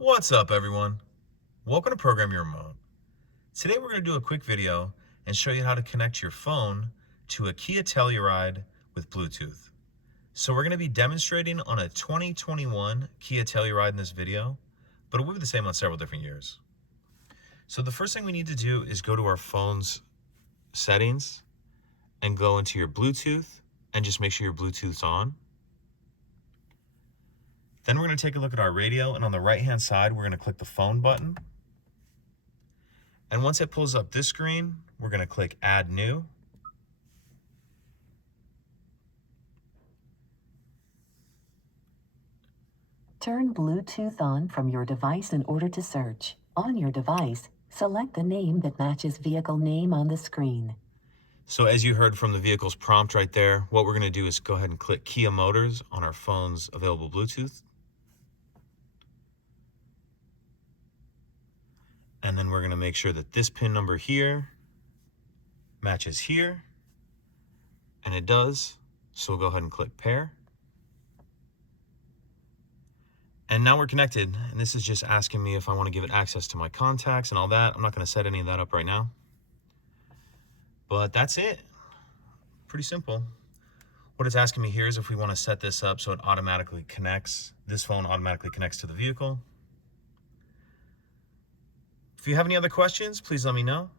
What's up, everyone? Welcome to Program Your Remote. Today we're going to do a quick video and show you how to connect your phone to a Kia Telluride with Bluetooth. So we're going to be demonstrating on a 2021 Kia Telluride in this video, but it will be the same on several different years. So the first thing we need to do is go to our phone's settings and go into your Bluetooth and just make sure your Bluetooth's on. Then we're going to take a look at our radio, and on the right-hand side, we're going to click the phone button. And once it pulls up this screen, we're going to click Add New. Turn Bluetooth on from your device in order to search. On your device, select the name that matches vehicle name on the screen. So as you heard from the vehicle's prompt right there, what we're going to do is go ahead and click Kia Motors on our phone's available Bluetooth. And then we're going to make sure that this pin number here matches here. And it does. So we'll go ahead and click pair. And now we're connected. And this is just asking me if I want to give it access to my contacts and all that. I'm not going to set any of that up right now. But that's it. Pretty simple. What it's asking me here is if we want to set this up so it automatically connects. This phone automatically connects to the vehicle. If you have any other questions, please let me know.